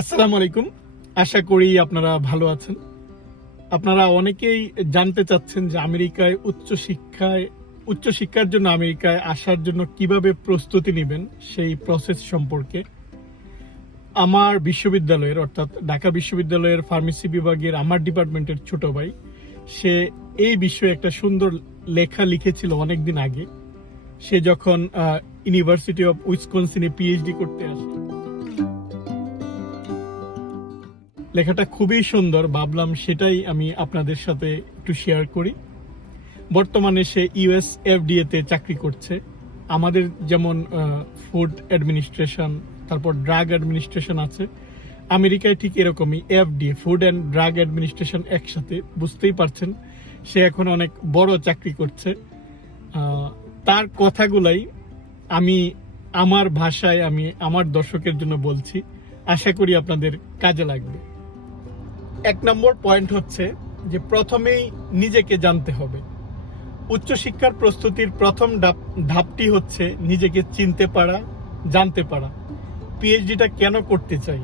আসসালামু আলাইকুম। আশা করি আপনারা ভালো আছেন। আপনারা অনেকেই জানতে চাচ্ছেন যে আমেরিকায় উচ্চ শিক্ষায়, উচ্চ শিক্ষার জন্য আমেরিকায় আসার জন্য কীভাবে প্রস্তুতি নেবেন সেই প্রসেস সম্পর্কে। আমার বিশ্ববিদ্যালয়ের, অর্থাৎ ঢাকা বিশ্ববিদ্যালয়ের ফার্মেসি বিভাগের আমার ডিপার্টমেন্টের ছোট ভাই, সে এই বিষয়ে একটা সুন্দর লেখা লিখেছিল অনেকদিন আগে। সে যখন ইউনিভার্সিটি অফ উইসকনসিনে পিএইচডি করতে আসে লেখাটা খুবই সুন্দর। ভাবলাম সেটাই আমি আপনাদের সাথে একটু শেয়ার করি। বর্তমানে সে ইউএস এফডিএ তে চাকরি করছে। আমাদের যেমন ফুড অ্যাডমিনিস্ট্রেশন তারপর ড্রাগ অ্যাডমিনিস্ট্রেশন আছে। আমেরিকায় ঠিক এরকমই FDA food and drug administration একসাথে, বুঝতেই পারছেন। সে এখন অনেক বড় চাকরি করছে। তার কথাগুলাই আমি আমার ভাষায়, আমি আমার দর্শকের জন্য বলছি। আশা করি আপনাদের কাজে লাগবে। এক নম্বর পয়েন্ট হচ্ছে যে প্রথমেই নিজেকে জানতে হবে। উচ্চশিক্ষার প্রস্তুতির প্রথম ধাপ- ধাপটি হচ্ছে নিজেকে চিনতে পারা, জানতে পারা। পিএইচডিটা কেন করতে চাই?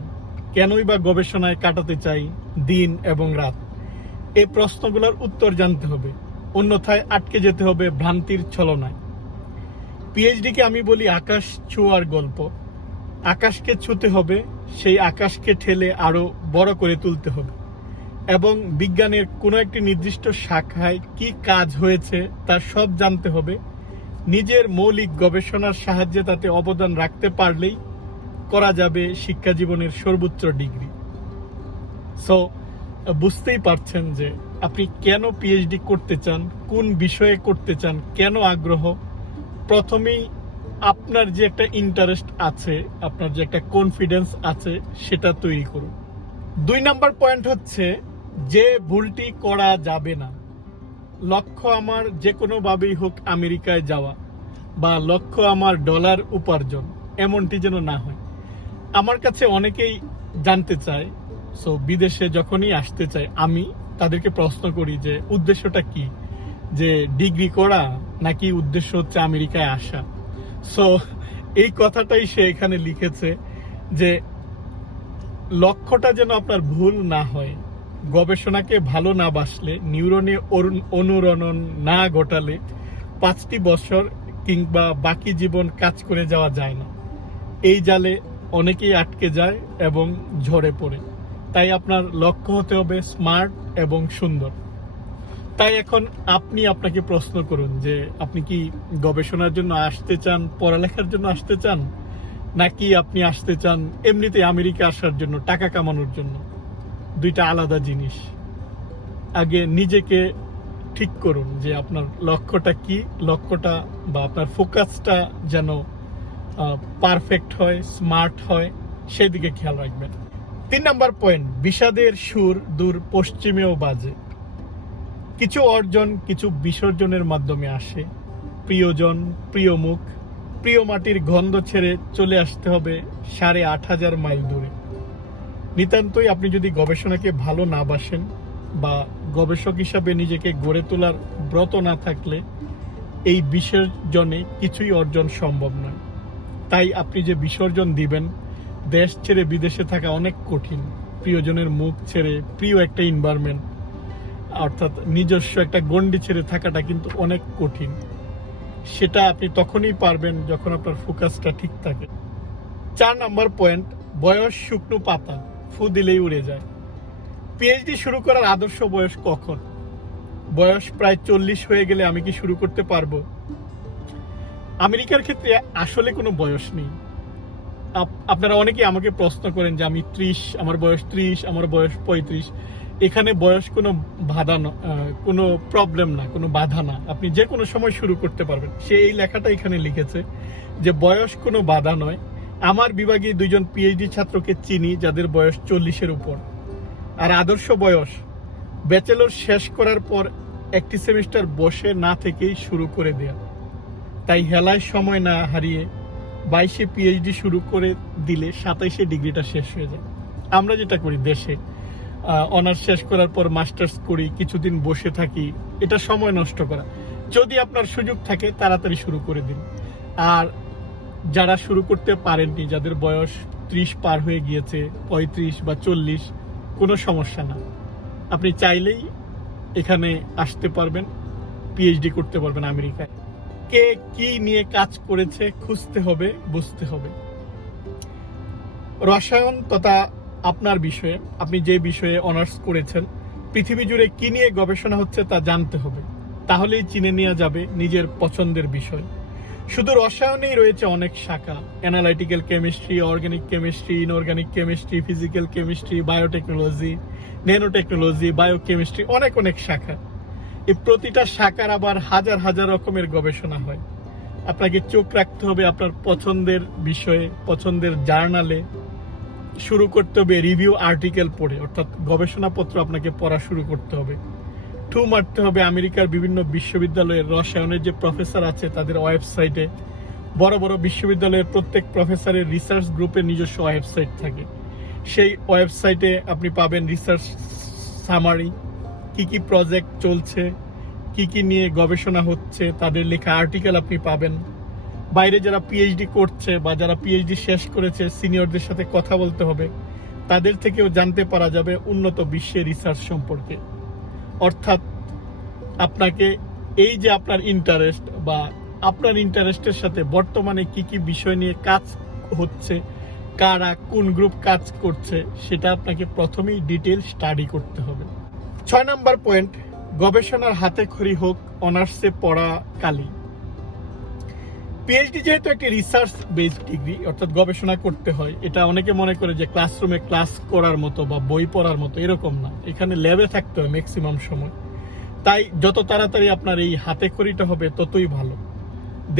কেনই বা গবেষণায় কাটাতে চাই দিন এবং রাত? এই প্রশ্নগুলোর উত্তর জানতে হবে। অন্যথায় আটকে যেতে হবে ভ্রান্তির ছলনায়। পিএইচডিকে আমি বলি আকাশ ছোঁয়ার গল্প। আকাশকে ছুতে হবে, সেই আকাশকে ঠেলে আরও বড় করে তুলতে হবে। এবং বিজ্ঞানের কোনো একটি নির্দিষ্ট শাখায় কি কাজ হয়েছে তার সব জানতে হবে। নিজের মৌলিক গবেষণার সাহায্যে তাতে অবদান রাখতে পারলেই করা যাবে শিক্ষা জীবনের সর্বোচ্চ ডিগ্রি। সো বুঝতেই পারছেন যে আপনি কেন পিএইচডি করতে চান, কোন বিষয়ে করতে চান, কেন আগ্রহ? প্রথমেই আপনার যে একটা ইন্টারেস্ট আছে, আপনার যে একটা কনফিডেন্স আছে, সেটা তৈরি করুন। দুই নাম্বার পয়েন্ট হচ্ছে যে ভুলটি করা যাবে না। লক্ষ্য আমার যে কোনোভাবেই হোক আমেরিকায় যাওয়া বা লক্ষ্য আমার ডলার উপার্জন, এমনটি যেন না হয়। আমার কাছে অনেকেই জানতে চায়, সো বিদেশে যখনই আসতে চায়, আমি তাদেরকে প্রশ্ন করি যে, উদ্দেশ্যটা কি? যে ডিগ্রি করা নাকি উদ্দেশ্য হচ্ছে আমেরিকায় আসা? সো এই কথাটাই সে এখানে লিখেছে যে, লক্ষ্যটা যেন আপনার ভুল না হয় গবেষণাকে ভালো না বাসলে, নিউরনে অনুরণন না ঘটালে পাঁচটি বছর কিংবা বাকি জীবন কাজ করে যাওয়া যায় না। এই জালে অনেকেই আটকে যায় এবং ঝরে পড়ে। তাই আপনার লক্ষ্য হতে হবে স্মার্ট এবং সুন্দর। তাই এখন আপনি আপনাকে প্রশ্ন করুন যে, আপনি কি গবেষণার জন্য আসতে চান, পড়ালেখার জন্য আসতে চান? নাকি আপনি আসতে চান এমনিতে আমেরিকা আসার জন্য, টাকা কামানোর জন্য? দুইটা আলাদা জিনিস। আগে নিজেকে ঠিক করুন যে আপনার লক্ষ্যটা কি, লক্ষ্যটা বা আপনার ফোকাসটা যেন পারফেক্ট হয়, স্মার্ট হয়, সেদিকে খেয়াল রাখবেন। তিন নম্বর পয়েন্ট, বিষাদের সুর দূর পশ্চিমেও বাজে। কিছু অর্জন, কিছু বিসর্জনের মাধ্যমে আসে। প্রিয়জন, প্রিয় মুখ, প্রিয় মাটির গন্ধ ছেড়ে চলে আসতে হবে সাড়ে আট হাজার মাইল দূরে। নিতান্তই আপনি যদি গবেষণাকে ভালো না বাসেন বা গবেষক হিসাবে নিজেকে গড়ে তোলার ব্রত না থাকলে, এই বিসর্জনে কিছুই অর্জন সম্ভব নয়। তাই আপনি যে বিসর্জন দিবেন, দেশ ছেড়ে বিদেশে থাকা অনেক কঠিন। প্রিয়জনের মুখ ছেড়ে প্রিয় একটা এনভায়রনমেন্ট অর্থাৎ নিজস্ব একটা গণ্ডি ছেড়ে থাকাটা কিন্তু অনেক কঠিন। সেটা আপনি তখনই পারবেন যখন আপনার ফোকাসটা ঠিক থাকে। চার নাম্বার পয়েন্ট বয়স শুকনো পাতা। ফু দিলেই উড়ে যায়। পিএইচডি শুরু করার আদর্শ বয়স কখন? বয়স প্রায় চল্লিশ হয়ে গেলে আমি কি শুরু করতে পারব? আমেরিকার ক্ষেত্রে আসলে কোনো বয়স নেই। আপ- আপনারা অনেকেই আমাকে প্রশ্ন করেন যে আমি ত্রিশ, আমার বয়স ত্রিশ, আমার বয়স পঁয়ত্রিশ। এখানে বয়স কোনো বাধা কোনো প্রবলেম না, কোনো বাধা না। আপনি যে কোনো সময় শুরু করতে পারবেন। সে এই লেখাটা এখানে লিখেছে যে বয়স কোনো বাধা নয়। আমার বিভাগে দুইজন পিএইচডি ছাত্রকে চিনি, যাদের বয়স চল্লিশের উপর। আর আদর্শ বয়স, ব্যাচেলর শেষ করার পর একটি সেমিস্টার বসে না থেকেই শুরু করে দেয়া। তাই হেলায় সময় না হারিয়ে বাইশে পিএইচডি শুরু করে দিলে সাতাইশে ডিগ্রিটা শেষ হয়ে যায়। আমরা যেটা করি দেশে অনার্স শেষ করার পর মাস্টার্স করি, কিছুদিন বসে থাকি, এটা সময় নষ্ট করা। যদি আপনার সুযোগ থাকে, তাড়াতাড়ি শুরু করে দিন। আর যারা শুরু করতে পারেননি, যাদের বয়স ত্রিশ পার হয়ে গিয়েছে, পঁয়ত্রিশ বা চল্লিশ, কোনো সমস্যা না। আপনি চাইলেই এখানে আসতে পারবেন পিএইচডি করতে পারবেন আমেরিকায়। কে কি নিয়ে কাজ করেছে খুঁজতে হবে, বুঝতে হবে। রসায়ন তথা আপনার বিষয়ে, আপনি যে বিষয়ে অনার্স করেছেন, পৃথিবী জুড়ে কি নিয়ে গবেষণা হচ্ছে তা জানতে হবে। তাহলেই চিনে নেওয়া যাবে নিজের পছন্দের বিষয়। শুধু রসায়নেই রয়েছে অনেক শাখা। Analytical chemistry organic chemistry inorganic chemistry physical chemistry biotechnology nanotechnology biochemistry অনেক অনেক শাখা। এই প্রতিটা শাখার আবার হাজার হাজার রকমের গবেষণা হয়। আপনাকে চোখ রাখতে হবে আপনার পছন্দের বিষয়ে, পছন্দের জার্নালে। শুরু করতে হবে রিভিউ আর্টিকেল পড়ে, অর্থাৎ গবেষণাপত্র আপনাকে পড়া শুরু করতে হবে। ঠু মারতে হবে আমেরিকার বিভিন্ন বিশ্ববিদ্যালয়ের রসায়নের যে প্রফেসর আছে তাদের ওয়েবসাইটে। বড় বড় বিশ্ববিদ্যালয়ের প্রত্যেক প্রফেসরের রিসার্চ গ্রুপের নিজস্ব ওয়েবসাইট থাকে। সেই ওয়েবসাইটে আপনি পাবেন রিসার্চ সামারি কি কি প্রজেক্ট চলছে, কি কি নিয়ে গবেষণা হচ্ছে, তাদের লেখা আর্টিকেল আপনি পাবেন। বাইরে যারা পিএইচডি করছে বা যারা পিএইচডি শেষ করেছে সিনিয়রদের সাথে কথা বলতে হবে। তাদের থেকেও জানতে পারা যাবে উন্নত বিশ্বের রিসার্চ সম্পর্কে। অর্থাৎ আপনাকে এই যে আপনার ইন্টারেস্ট বা আপনার ইন্টারেস্টের সাথে বর্তমানে কি কি বিষয় নিয়ে কাজ হচ্ছে, কারা কোন গ্রুপ কাজ করছে, সেটা আপনাকে প্রথমেই ডিটেল স্টাডি করতে হবে। ছয় নাম্বার পয়েন্ট গবেষণার হাতে খড়ি হোক অনার্সে পড়া কালি পিএইচডি যেহেতু একটি রিসার্চ বেসড ডিগ্রি অর্থাৎ গবেষণা করতে হয়, এটা অনেকে মনে করে যে ক্লাসরুমে ক্লাস করার মতো বা বই পড়ার মতো এরকম না। এখানে ল্যাবে থাকতে হয় ম্যাক্সিমাম সময়। তাই যত তাড়াতাড়ি আপনার এই হাতে খড়িটা হবে, ততই ভালো।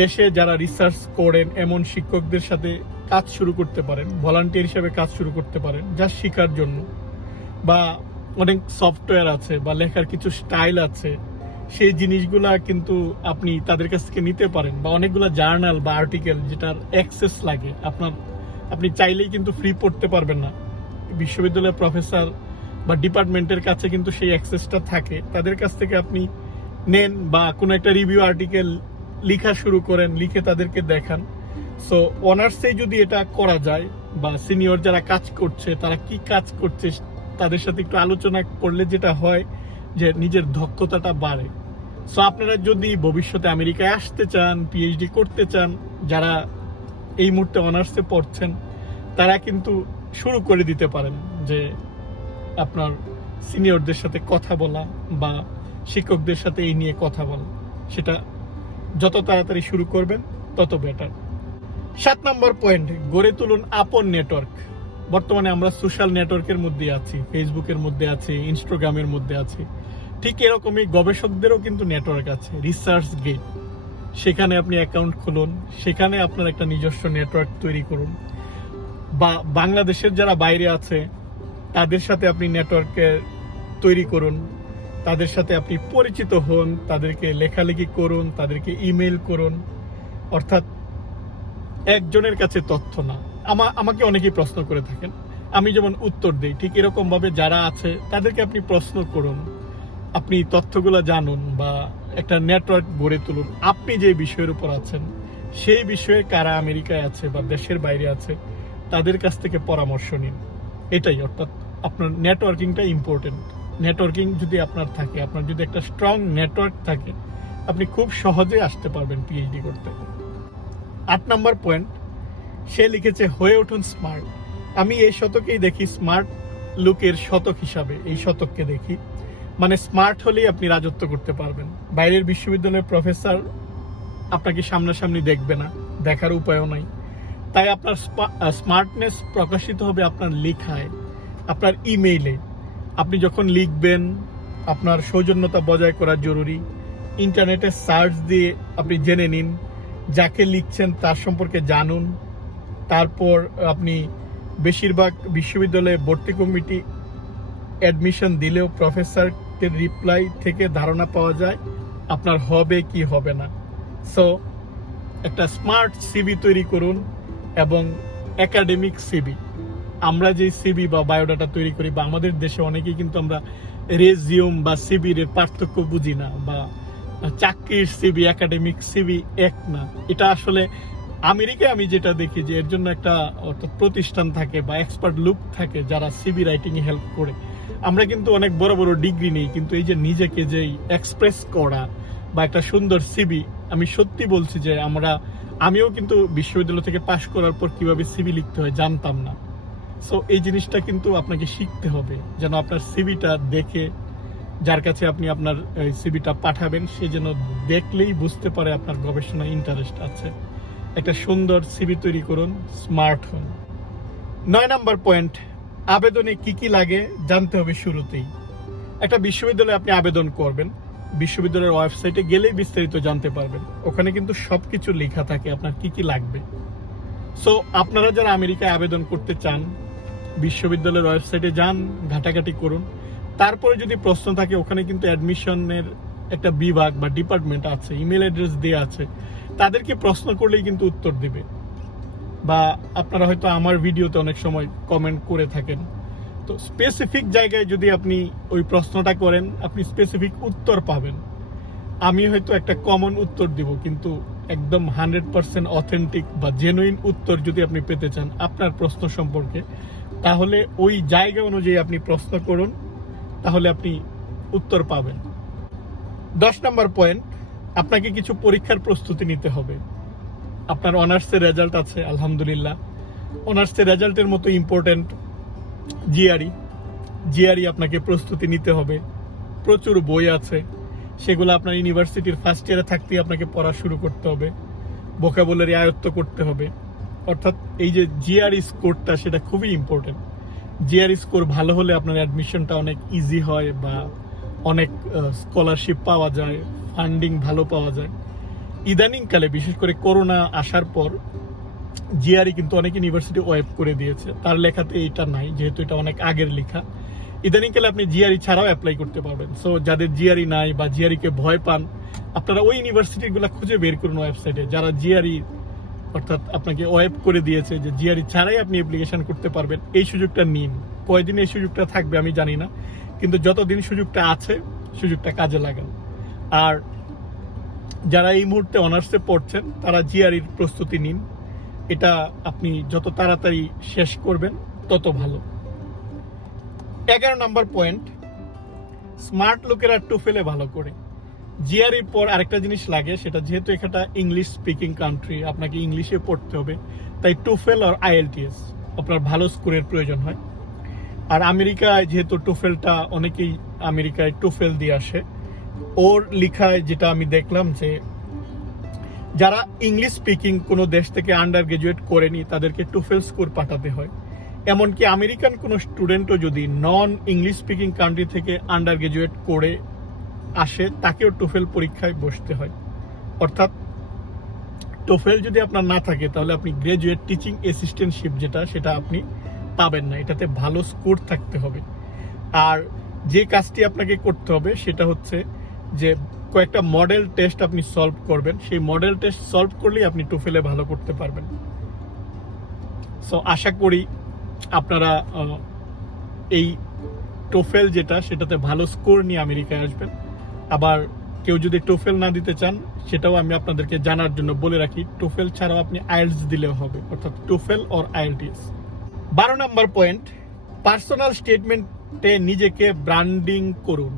দেশে যারা রিসার্চ করেন, এমন শিক্ষকদের সাথে কাজ শুরু করতে পারেন ভলান্টিয়ার হিসেবে কাজ শুরু করতে পারেন, যা শেখার জন্য। বা অনেক সফটওয়্যার আছে বা লেখার কিছু স্টাইল আছে সেই জিনিসগুলা কিন্তু আপনি তাদের কাছ থেকে নিতে পারেন বা অনেকগুলো জার্নাল বা আর্টিকেল যেটার অ্যাক্সেস লাগে। আপনার, আপনি চাইলেই কিন্তু ফ্রি পড়তে পারবেন না। বিশ্ববিদ্যালয়ের প্রফেসর বা ডিপার্টমেন্টের কাছে কিন্তু সেই অ্যাক্সেসটা থাকে। তাদের কাছ থেকে আপনি নেন বা কোনো একটা রিভিউ আর্টিকেল লিখা শুরু করেন, লিখে তাদেরকে দেখান। সো অনার্সে যদি এটা করা যায় বা সিনিয়র যারা কাজ করছে, তারা কি কাজ করছে, তাদের সাথে একটু আলোচনা করলে যেটা হয় যে নিজের দক্ষতাটা বাড়ে। সো আপনারা যদি ভবিষ্যতে আমেরিকায় আসতে চান পিএইচডি করতে চান, যারা এই মুহূর্তে অনার্সে পড়ছেন, তারা কিন্তু শুরু করে দিতে পারেন যে আপনার সিনিয়রদের সাথে কথা বলা বা শিক্ষকদের সাথে এই নিয়ে কথা বলা। সেটা যত তাড়াতাড়ি শুরু করবেন, তত বেটার সাত নম্বর পয়েন্ট গড়ে তুলুন আপন নেটওয়ার্ক বর্তমানে আমরা সোশ্যাল নেটওয়ার্কের মধ্যে আছি ফেসবুকের মধ্যে আছি ইনস্টাগ্রামের মধ্যে আছি। ঠিক এরকমই গবেষকদেরও কিন্তু নেটওয়ার্ক আছে রিসার্চ গেট সেখানে আপনি অ্যাকাউন্ট খুলুন, সেখানে আপনার একটা নিজস্ব নেটওয়ার্ক তৈরি করুন। বা বাংলাদেশের যারা বাইরে আছে, তাদের সাথে আপনি নেটওয়ার্কে তৈরি করুন। তাদের সাথে আপনি পরিচিত হন, তাদেরকে লেখালেখি করুন, তাদেরকে ইমেল করুন। অর্থাৎ একজনের কাছে তথ্য না। আমা, আমাকে অনেকেই প্রশ্ন করে থাকেন। আমি যেমন উত্তর দিই, ঠিক এরকমভাবে যারা আছে, তাদেরকে আপনি প্রশ্ন করুন। আপনি তথ্যগুলো জানুন বা একটা নেটওয়ার্ক গড়ে তুলুন। আপনি যে বিষয়ের উপর আছেন, সেই বিষয়ে কারা আমেরিকায় আছে বা দেশের বাইরে আছে, তাদের কাছ থেকে পরামর্শ নিন। এটাই, অর্থাৎ আপনার নেটওয়ার্কিংটা ইম্পর্টেন্ট নেটওয়ার্কিং যদি আপনার থাকে, আপনার যদি একটা স্ট্রং নেটওয়ার্ক থাকে, আপনি খুব সহজে আসতে পারবেন পিএইচডি করতে। আট নম্বর পয়েন্ট সে লিখেছে, হয়ে উঠুন স্মার্ট আমি এই শতকেই দেখি স্মার্ট লুকের শতক হিসাবে, এই শতককে দেখি। মানে স্মার্ট হলেই আপনি রাজত্ব করতে পারবেন। বাইরের বিশ্ববিদ্যালয়ের প্রফেসর আপনাকে সামনাসামনি দেখবে না, দেখার উপায়ও নাই। তাই আপনার স্মার্টনেস প্রকাশিত হবে আপনার লেখায়, আপনার ইমেইলে আপনি যখন লিখবেন, আপনার সৌজন্যতা বজায় করা জরুরি। ইন্টারনেটে সার্চ দিয়ে আপনি জেনে নিন, যাকে লিখছেন তার সম্পর্কে জানুন। তারপর আপনি বেশিরভাগ বিশ্ববিদ্যালয়ে ভর্তি কমিটি অ্যাডমিশন দিলেও প্রফেসরকে রিপ্লাই থেকে ধারণা পাওয়া যায় আপনার হবে কি হবে না। সো একটা স্মার্ট সিবি তৈরি করুন এবং একাডেমিক সিবি আমরা যে সিবি বা বায়োডাটা তৈরি করি বা আমাদের দেশে অনেকেই কিন্তু আমরা রেজিউম বা সিবির পার্থক্য বুঝি না বা চাকরির সিবি একাডেমিক সিবি এক না। এটা আসলে আমেরিকায় আমি যেটা দেখি যে এর জন্য একটা অর্থাৎ প্রতিষ্ঠান থাকে বা এক্সপার্ট লুক থাকে যারা সিবি রাইটিং এ হেল্প করে। আমরা কিন্তু অনেক বড় বড় ডিগ্রি নেই, কিন্তু এই যে নিজেকে যে এক্সপ্রেস করা বা একটা সুন্দর সিবি আমি সত্যি বলছি যে আমরা, আমিও কিন্তু বিশ্ববিদ্যালয় থেকে পাশ করার পর কীভাবে সিবি লিখতে হয় জানতাম না। সো এই জিনিসটা কিন্তু আপনাকে শিখতে হবে, যেন আপনার সিবিটা দেখে, যার কাছে আপনি আপনার সিবিটা পাঠাবেন, সে যেন দেখলেই বুঝতে পারে আপনার গবেষণায় ইন্টারেস্ট আছে। একটা সুন্দর সিবি তৈরি করুন স্মার্ট হন। নয় নাম্বার পয়েন্ট আবেদনে কি কি লাগে জানতে হবে শুরুতেই। একটা বিশ্ববিদ্যালয়ে আপনি আবেদন করবেন, বিশ্ববিদ্যালয়ের ওয়েবসাইটে গেলেই বিস্তারিত জানতে পারবেন। ওখানে কিন্তু সবকিছু লেখা থাকে, আপনার কি কি লাগবে। সো আপনারা যারা আমেরিকায় আবেদন করতে চান, বিশ্ববিদ্যালয়ের ওয়েবসাইটে যান, ঘাটাঘাটি করুন। তারপরে যদি প্রশ্ন থাকে, ওখানে কিন্তু অ্যাডমিশনের একটা বিভাগ বা ডিপার্টমেন্ট আছে, ইমেল অ্যাড্রেস দেওয়া আছে। তাদেরকে প্রশ্ন করলেই কিন্তু উত্তর দিবে। বা আপনারা হয়তো আমার ভিডিওতে অনেক সময় কমেন্ট করে থাকেন। তো স্পেসিফিক জায়গায় যদি আপনি ওই প্রশ্নটা করেন, আপনি স্পেসিফিক উত্তর পাবেন। আমি হয়তো একটা কমন উত্তর দিব, কিন্তু একদম হান্ড্রেড পার্সেন্ট অথেন্টিক বা জেনুইন উত্তর যদি আপনি পেতে চান আপনার প্রশ্ন সম্পর্কে, তাহলে ওই জায়গা অনুযায়ী আপনি প্রশ্ন করুন, তাহলে আপনি উত্তর পাবেন। দশ নম্বর পয়েন্ট আপনাকে কিছু পরীক্ষার প্রস্তুতি নিতে হবে। আপনার অনার্সের রেজাল্ট আছে, আলহামদুলিল্লাহ। অনার্সের রেজাল্টের মতো ইম্পর্ট্যান্ট জিআরই জিআরই আপনাকে প্রস্তুতি নিতে হবে। প্রচুর বই আছে। সেগুলো আপনার ইউনিভার্সিটির ফার্স্ট ইয়ারে থাকতেই আপনাকে পড়া শুরু করতে হবে। বোকাবুলারি আয়ত্ত করতে হবে। অর্থাৎ এই যে জিআরই স্কোরটা সেটা খুবই ইম্পর্টেন্ট জিআরই স্কোর ভালো হলে আপনার অ্যাডমিশনটা অনেক ইজি হয় বা অনেক স্কলারশিপ পাওয়া যায় ফান্ডিং ভালো পাওয়া যায়। ইদানিংকালে বিশেষ করে করোনা আসার পর, জিআরই কিন্তু অনেক ইউনিভার্সিটি ওয়েব করে দিয়েছে। তার লেখাতে এটা নাই, যেহেতু এটা অনেক আগের লেখা। ইদানিংকালে আপনি জিআরই ছাড়াও অ্যাপ্লাই করতে পারবেন। সো যাদের জিআরই নাই বা জিআরই কে ভয় পান, আপনারা ওই ইউনিভার্সিটিগুলো খুঁজে বের করুন ওয়েবসাইটে যারা জিআরই, অর্থাৎ আপনাকে ওয়েব করে দিয়েছে যে জিআরই ছাড়াই আপনি অ্যাপ্লিকেশন করতে পারবেন, এই সুযোগটা নিন। কয়দিন এই সুযোগটা থাকবে আমি জানি না, কিন্তু যতদিন সুযোগটা আছে, সুযোগটা কাজে লাগান। আর যারা এই মুহূর্তে অনার্সে পড়ছেন, তারা জিআরইর প্রস্তুতি নিন। এটা আপনি যত তাড়াতাড়ি শেষ করবেন, তত ভালো। এগারো নম্বর পয়েন্ট স্মার্ট লোকেরা টু ফেলে ভালো করে। জিআরইর পর আরেকটা জিনিস লাগে, সেটা যেহেতু এখানটা ইংলিশ স্পিকিং কান্ট্রি আপনাকে ইংলিশে পড়তে হবে, তাই টুফেল আর আইএলটিএস আপনার ভালো স্কোরের প্রয়োজন হয়। আর আমেরিকায় যেহেতু টুফেলটা অনেকেই আমেরিকায় টুফেল দিয়ে আসে ওর লিখায় যেটা আমি দেখলাম যে যারা ইংলিশ স্পিকিং কোনো দেশ থেকে আন্ডার গ্রাজুয়েট করেনি, তাদেরকে টুফেল স্কোর পাঠাতে হয়। এমনকি আমেরিকান কোনো স্টুডেন্টও যদি নন ইংলিশ স্পিকিং কান্ট্রি থেকে আন্ডার গ্রাজুয়েট করে আসে, তাকেও টুফেল পরীক্ষায় বসতে হয়। অর্থাৎ টোফেল যদি আপনার না থাকে, তাহলে আপনি গ্রাজুয়েট টিচিং অ্যাসিস্ট্যান্টশিপ যেটা, সেটা আপনি পাবেন না। এটাতে ভালো স্কোর থাকতে হবে। আর যে কাজটি আপনাকে করতে হবে, সেটা হচ্ছে যে কয়েকটা মডেল টেস্ট আপনি সলভ করবেন, সেই মডেল টেস্ট সলভ করলেই আপনি টোফেলে ভালো করতে পারবেন। সো আশা করি আপনারা এই টোফেল যেটা, সেটাতে ভালো স্কোর নিয়ে আমেরিকায় আসবেন। আবার কেউ যদি টোফেল না দিতে চান, সেটাও আমি আপনাদেরকে জানার জন্য বলে রাখি টোফেল ছাড়াও আপনি আইএলস দিলেও হবে, অর্থাৎ টোফেল অর আইএলটিএস বারো নম্বর পয়েন্ট পার্সোনাল স্টেটমেন্টে নিজেকে ব্র্যান্ডিং করুন।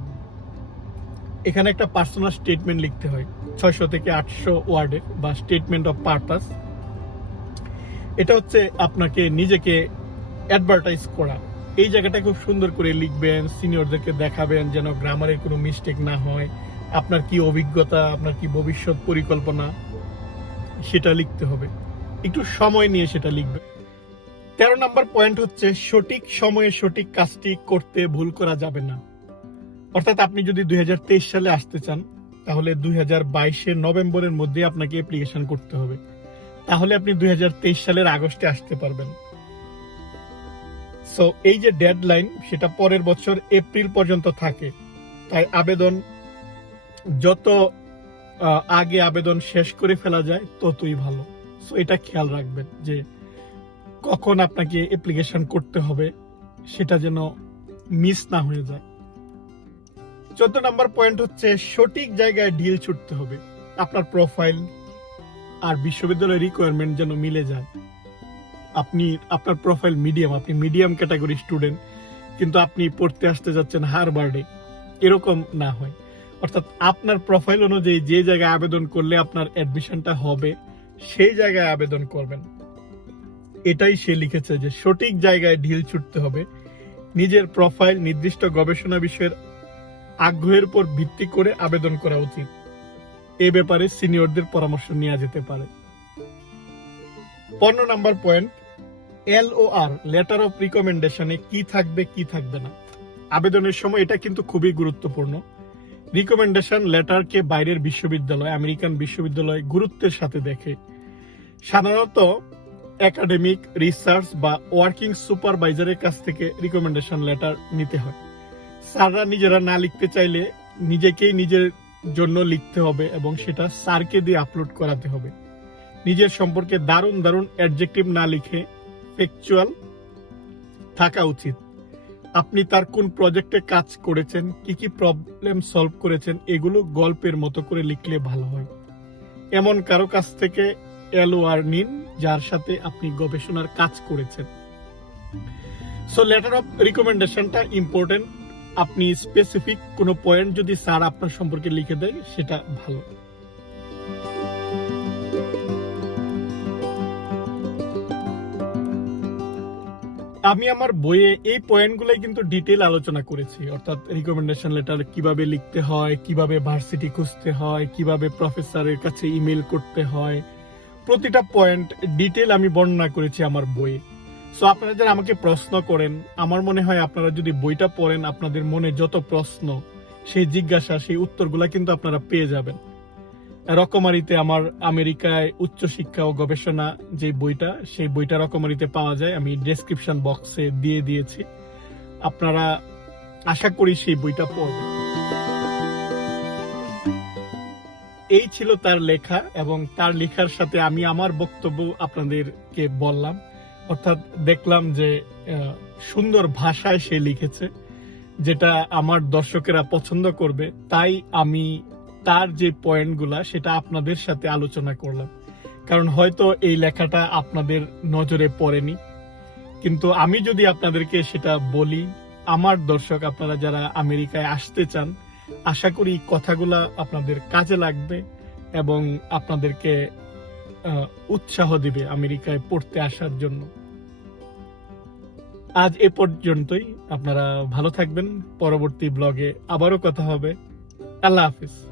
এখানে একটা পার্সোনাল স্টেটমেন্ট লিখতে হয়। ছয়শো থেকে আটশো ওয়ার্ডের বা স্টেটমেন্ট অফ পারপাস এটা হচ্ছে আপনাকে নিজেকে অ্যাডভার্টাইজ করা। এই জায়গাটা খুব সুন্দর করে লিখবেন সিনিয়রদেরকে দেখাবেন যেন গ্রামারের কোনো মিস্টেক না হয়, আপনার কি অভিজ্ঞতা, আপনার কি ভবিষ্যৎ পরিকল্পনা, সেটা লিখতে হবে। একটু সময় নিয়ে সেটা লিখবেন। তেরো নম্বর পয়েন্ট হচ্ছে সঠিক সময়ে সঠিক কাজটি করতে ভুল করা যাবে না। অর্থাৎ আপনি যদি দুই হাজার তেইশ সালে আসতে চান, তাহলে দুই হাজার বাইশের নভেম্বরের মধ্যে আপনাকে অ্যাপ্লিকেশন করতে হবে। তাহলে আপনি দুই হাজার তেইশ সালের আগস্টে আসতে পারবেন। সো এই যে ডেডলাইন সেটা পরের বছর এপ্রিল পর্যন্ত থাকে। তাই আবেদন যত আগে আবেদন শেষ করে ফেলা যায়, ততই ভালো। সো এটা খেয়াল রাখবেন যে কখন আপনাকে অ্যাপ্লিকেশন করতে হবে, সেটা যেন মিস না হয়ে যায়। চোদ্দ নম্বর পয়েন্ট হচ্ছে সঠিক জায়গায় ঢিল ছুটতে হবে। আপনার প্রোফাইল আর বিশ্ববিদ্যালয়ের রিকোয়ারমেন্ট যেন মিলে যায়। আপনি, আপনার প্রোফাইল মিডিয়াম আপনি মিডিয়াম ক্যাটাগরি স্টুডেন্ট কিন্তু আপনি পড়তে আসতে যাচ্ছেন হারবার্ডে এরকম না হয়। অর্থাৎ আপনার প্রোফাইল অনুযায়ী যে জায়গায় আবেদন করলে আপনার অ্যাডমিশনটা হবে, সেই জায়গায় আবেদন করবেন। এটাই সে লিখেছে যে সঠিক জায়গায় ঢিল ছুটতে হবে। নিজের প্রোফাইল নির্দিষ্ট গবেষণা বিষয়ের আগ্রহের উপর ভিত্তি করে আবেদন করা উচিত। এ ব্যাপারে সিনিয়রদের পরামর্শ নেওয়া যেতে পারে। পনেরো number point L O R letter of রিকমেন্ডেশনে কি থাকবে কি থাকবে না। আবেদনের সময় এটা কিন্তু খুবই গুরুত্বপূর্ণ। রিকমেন্ডেশন লেটারকে বাইরের বিশ্ববিদ্যালয়, আমেরিকান বিশ্ববিদ্যালয় গুরুত্বের সাথে দেখে। সাধারণত একাডেমিক রিসার্চ বা ওয়ার্কিং সুপারভাইজারের কাছ থেকে রিকমেন্ডেশন লেটার নিতে হয়। স্যাররা নিজেরা না লিখতে চাইলে নিজেকেই নিজের জন্য লিখতে হবে এবং সেটা স্যারকে দিয়ে আপলোড করাতে হবে। নিজের সম্পর্কে দারুণ দারুণ অ্যাডজেক্টিভ না লিখে ফ্যাকচুয়াল থাকা উচিত। আপনি তার কোন প্রজেক্টে কাজ করেছেন, কি কি প্রবলেম সলভ করেছেন, এগুলো গল্পের মতো করে লিখলে ভালো হয়। এমন কারও কাছ থেকে এলওআর নিন যার সাথে আপনি গবেষণার কাজ করেছেন। সো লেটার অফ রিকমেন্ডেশনটা ইম্পর্টেন্ট আপনি স্পেসিফিক কোনো পয়েন্ট যদি স্যার আপনার সম্পর্কে লিখে দেয়, সেটা ভালো। আমি আমার বইয়ে এই পয়েন্টগুলোই কিন্তু ডিটেল আলোচনা করেছি। অর্থাৎ রিকমেন্ডেশন লেটার কীভাবে লিখতে হয়, কীভাবে ভার্সিটি খুঁজতে হয়, কীভাবে প্রফেসরের কাছে ইমেল করতে হয়, প্রতিটা পয়েন্ট ডিটেল আমি বর্ণনা করেছি আমার বইয়ে। সো আপনারা যারা আমাকে প্রশ্ন করেন, আমার মনে হয় আপনারা যদি বইটা পড়েন, আপনাদের মনে যত প্রশ্ন, সেই জিজ্ঞাসা, সেই উত্তরগুলা কিন্তু আপনারা পেয়ে যাবেন। রকমারিতে আমার আমেরিকায় উচ্চশিক্ষা ও গবেষণা যে বইটা, সেই বইটা রকমারিতে পাওয়া যায়, আমি ডেসক্রিপশন বক্সে দিয়ে দিয়েছি। আপনারা আশা করি সেই বইটা পড়বেন। এই ছিল তার লেখা এবং তার লেখার সাথে আমি আমার বক্তব্য আপনাদেরকে বললাম। অর্থাৎ দেখলাম যে সুন্দর ভাষায় সে লিখেছে, যেটা আমার দর্শকেরা পছন্দ করবে। তাই আমি তার যে পয়েন্টগুলা, সেটা আপনাদের সাথে আলোচনা করলাম। কারণ হয়তো এই লেখাটা আপনাদের নজরে পড়েনি। কিন্তু আমি যদি আপনাদেরকে সেটা বলি, আমার দর্শক, আপনারা যারা আমেরিকায় আসতে চান, আশা করি কথাগুলা আপনাদের কাজে লাগবে এবং আপনাদেরকে উৎসাহ দিবে আমেরিকায় পড়তে আসার জন্য। আজ এ পর্যন্তই। আপনারা ভালো থাকবেন। পরবর্তী ব্লগে আবারও কথা হবে। আল্লাহ হাফিজ।